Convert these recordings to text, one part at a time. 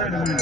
Ahunabobrim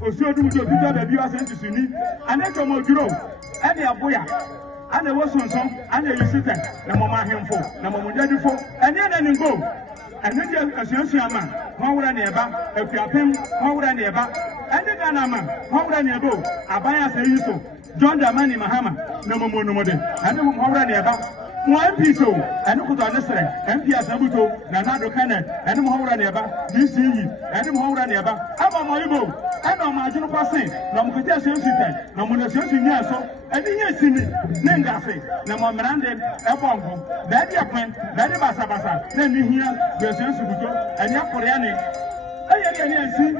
Osuodumgya baby was sent to Suni, and then come Odwira, and the Aboya, and the Wasson, and the Yusitan, the Mama Himfo, the Mamudadifo, and then go. And then the Association, how would I never, a Piapim, how would I never, and the Ganama, how would I never, Abaya say so, John the man in Mahama, no more, no more, and the how would I never. One piece, and who could understand, and Pia Sabuto, Nanado Cannon, and the Mohora Neba, DC, and the Mohora Neba, Abamaibo, and on my Juno Passing, Namuka Sensitan, Namuna Sensiaso, and the Yesimi, Nengafe, Namamrande, Epongo, Daddy Apman, Daddy Basabasa, then me here, the Sensubuto, and Yakoriani. I see.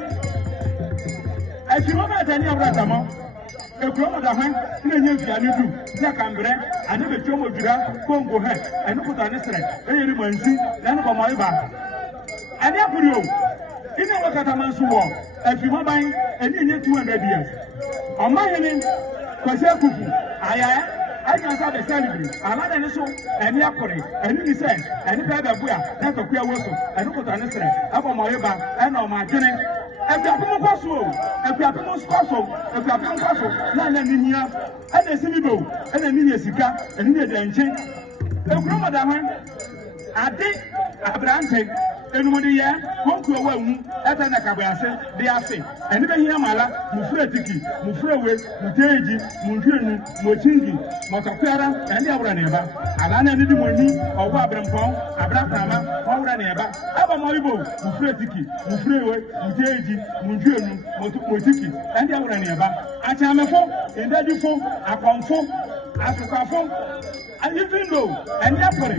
As you know, any of Ratamo. A grown man, you do, Nakambre, and the Tom Odwira, Congo head, and put on a strike, any Mansi, and for my back. And Yapurio, in the Wakataman's war, if you want buying, and you need 200 years. On my name, Kosakufu, I can have a salary, another so, and Yapori, and you said, and if I have a boy, not a queer also, and put on a strike, up on my back, and on my dinner. If you have no possible, if you have no possible, if you have no possible, none of them here, and the Simibo, and the Media Sika, and the Engine. The grandmother, I think, Abrante, and when the year, won't go away, at an Acabase, they are saying, and even here, Mala, Mufretiki, Mufrewe, Muteji, Mujunu, Mochingi, Motapera, and the Abraneva, Alana Nidimoni, or Wabrampon, Abrahama, Oraneva, Abamoribo, Mufretiki, Mufrewe, Muteji, Mujunu, Motiki, and the Abraneva, Achamefo, and that you form, a conform, Africa form, and even though, and Yapore,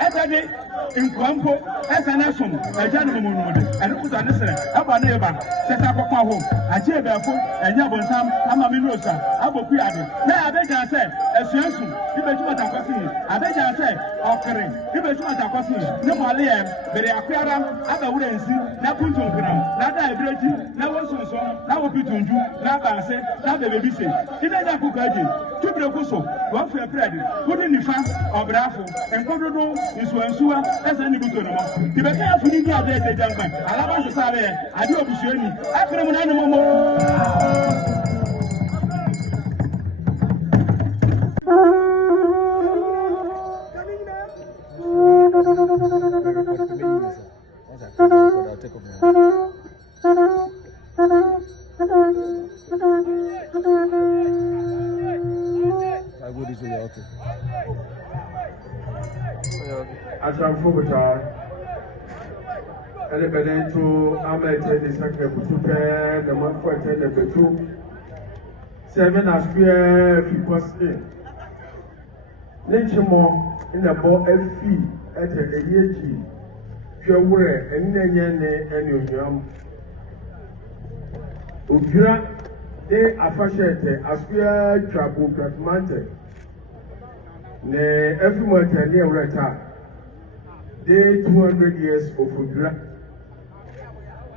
as a day, in Quampo, as an assume, a gentleman, and put on the set, Abaneva, set up a home, a chair barefoot, and Yabonsam, Amaminosa, Abopiadi. Now I beg I said, as Yansu, you bet you what I'm passing. I beg I said, Okering, you bet you what I'm passing. No more liam, but they are Piaram, Abba wouldn't see, Napuntungram, Nada Breti, Nawa Sonso, Nawa Pitunju, Naba said, Naba baby say, even that Kukaji, Tubracoso, one for a credit, put in the fan of Brafo, and Kododo is one sewer. As any good one. The better for you to update the gentleman. I love us, I do appreciate you. I put an animal more. Ashamfubuta, and the Beneto, Ahmed, the Secretary, the Manfred, and the Betu, 7 as we are 50%. Nature more in the ball FP at the AG, Pure and Nanyane and Union. Odwira, they are fashion as we are trouble, Gratmante. Ne everyone can hear right. They 200 years of Odwira.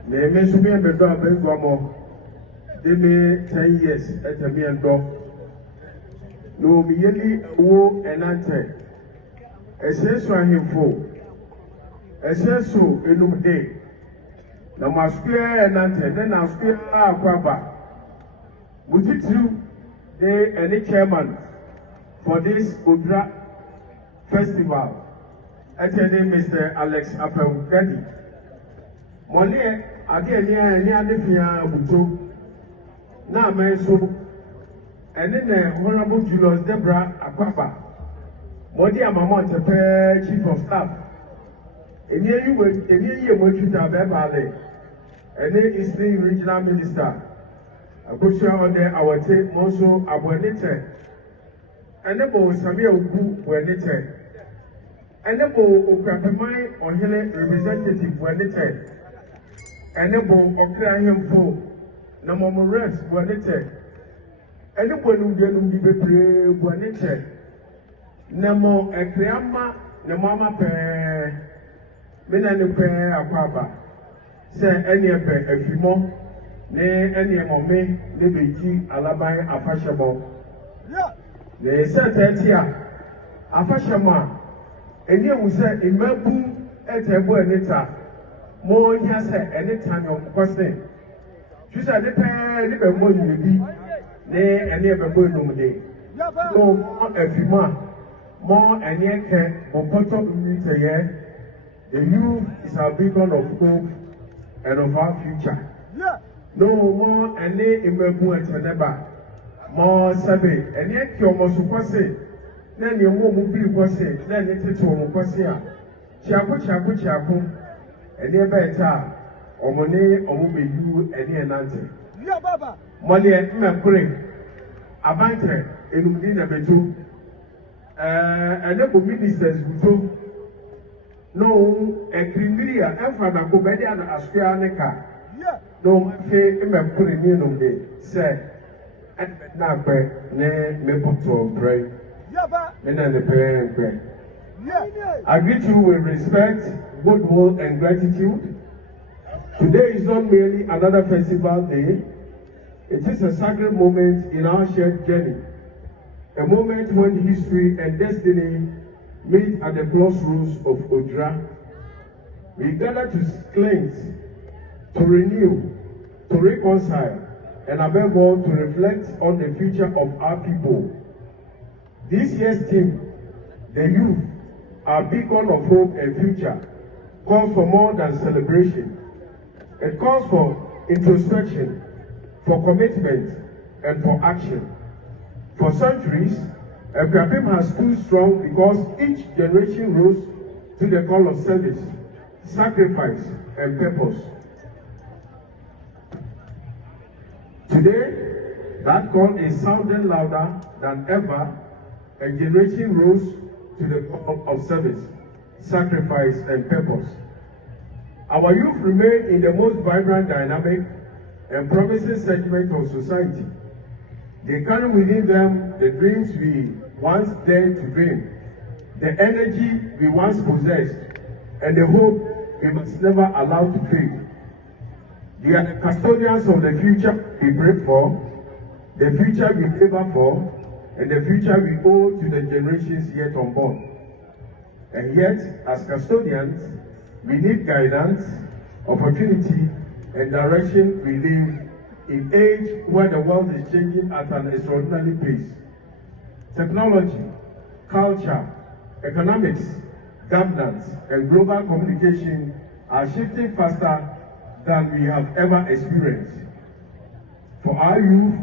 They may be on the door, they may 10 years at a mere door. No, me yearly woe and answer. A sense for him for a sense so in day. na ma square nante then na square akwaba mutitu the any chairman for this Odwira festival attending Mr. Alex Apelgadi money again ni adefia buto na menso and then Honorable Julius Deborah Akwaba Modi Amamon Chief of Staff any year Mochita Bebale and then Eastern Regional Minister Abushia on there our take also Abonete and then Bo Samuel Gu Wenete and then Bo Okrapamai or Hele representative Wenete and then Bo Okrahim Fo Namomo Rex Wenete and then when you get be bebre Wenete Namo Ekriama Namama Pe Minani Pe Akwaba say any a few more. Ne any mommy, ne beji alabai afashamo. Ne said afashama. Any who said in Melbourne at a boy nita. More has any time of question. She said the pair, the boy you be. Ne any of a boy no day. No, a few more and yet can Bopoto meter year. The youth is our beacon of hope and of our future. No more any immebu at neba. More sabe, and yet you almost suppose then you won't be possible, then it is one possible. Chapu, and near better, or money, or will be you any anante. Money at Mapre, Abante, in Udina Betu, and the ministers who no, a Crimea, and for the Comedia Aspianica. No, fe put in on the say, and now pray, ne me put to pray. And then the prayer and pray. I greet you with respect, goodwill, and gratitude. Today is not merely another festival day, it is a sacred moment in our shared journey. A moment when history and destiny meet at the crossroads of Odwira. We gather to cleanse, to renew, to reconcile, and above all, to reflect on the future of our people. This year's theme, the youth, our beacon of hope and future, calls for more than celebration. It calls for introspection, for commitment, and for action. For centuries, Ekrapim has stood strong because each generation rose to the call of service, sacrifice, and purpose. Today, that call is sounding louder than ever. A generation rose to the call of service, sacrifice, and purpose. Our youth remain in the most vibrant, dynamic, and promising segment of society. They carry within them the dreams we once dared to dream, the energy we once possessed, and the hope we must never allow to fade. They are the custodians of the future we pray for, the future we labor for, and the future we owe to the generations yet unborn. And yet, as custodians, we need guidance, opportunity, and direction. We live in an age where the world is changing at an extraordinary pace. Technology, culture, economics, governance, and global communication are shifting faster than we have ever experienced. For our youth,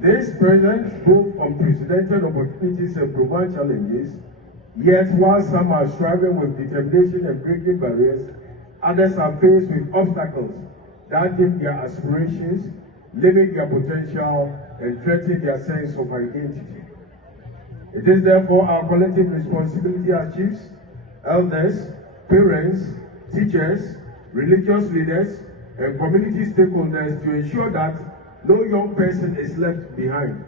this presents both unprecedented opportunities and profound challenges, yet while some are striving with determination and breaking barriers, others are faced with obstacles that dim their aspirations, limit their potential, and threaten their sense of identity. It is therefore our collective responsibility as chiefs, elders, parents, teachers, religious leaders, and community stakeholders to ensure that no young person is left behind.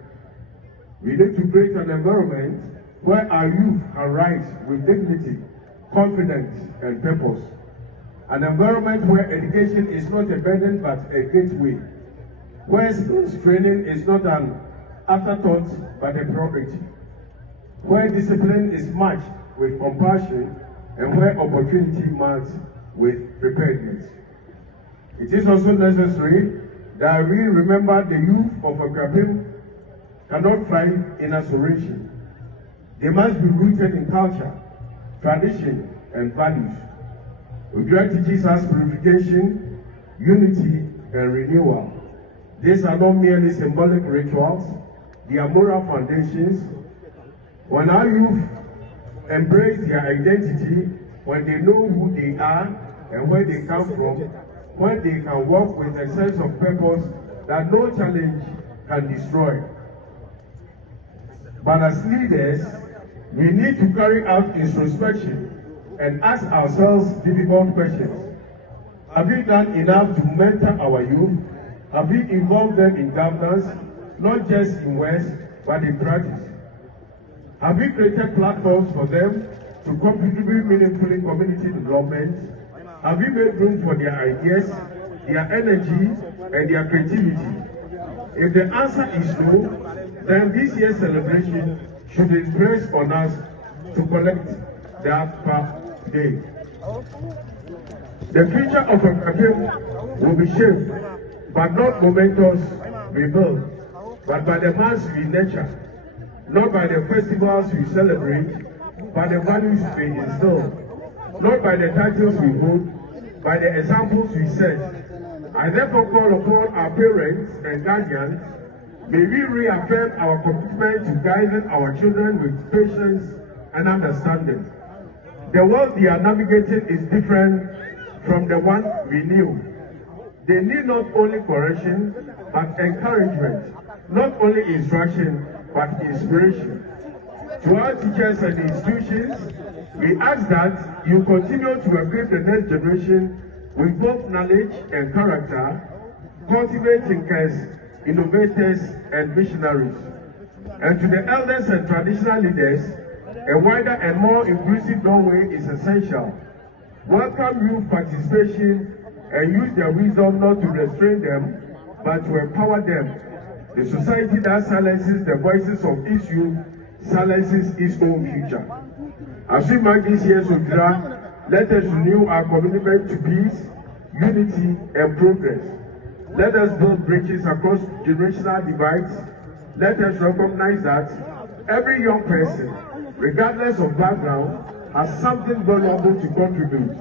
We need to create an environment where our youth can rise with dignity, confidence, and purpose. An environment where education is not a burden but a gateway, where skills training is not an afterthought but a priority, where discipline is matched with compassion, and where opportunity matched with preparedness. It is also necessary that we remember the youth of Ahunabobrim cannot thrive in isolation. They must be rooted in culture, tradition, and values. Odwira teaches us purification, unity, and renewal. These are not merely symbolic rituals, they are moral foundations. When our youth embrace their identity, when they know who they are and where they come from, when they can walk with a sense of purpose that no challenge can destroy. But as leaders, we need to carry out introspection and ask ourselves difficult questions. Have we done enough to mentor our youth? Have we involved them in governance, not just in words, but in practice? Have we created platforms for them to contribute meaningfully in community development? Have we made room for their ideas, their energy, and their creativity? If the answer is no, then this year's celebration should impress on us to collect the after today. The future of Ahunabobrim will be shaped, but not momentous rebuilt, but by the mass we nurture, not by the festivals we celebrate, by the values we instill, not by the titles we hold, by the examples we set. I therefore call upon our parents and guardians, may we reaffirm our commitment to guiding our children with patience and understanding. The world they are navigating is different from the one we knew. They need not only correction, but encouragement, not only instruction, but inspiration. To our teachers and institutions, we ask that you continue to equip the next generation with both knowledge and character, cultivate thinkers, innovators, and visionaries. And to the elders and traditional leaders, a wider and more inclusive doorway is essential. Welcome youth participation and use their wisdom not to restrain them, but to empower them. The society that silences the voices of its youth silences its own future. As we mark this year's Odwira, let us renew our commitment to peace, unity, and progress. Let us build bridges across generational divides. Let us recognize that every young person, regardless of background, has something valuable to contribute.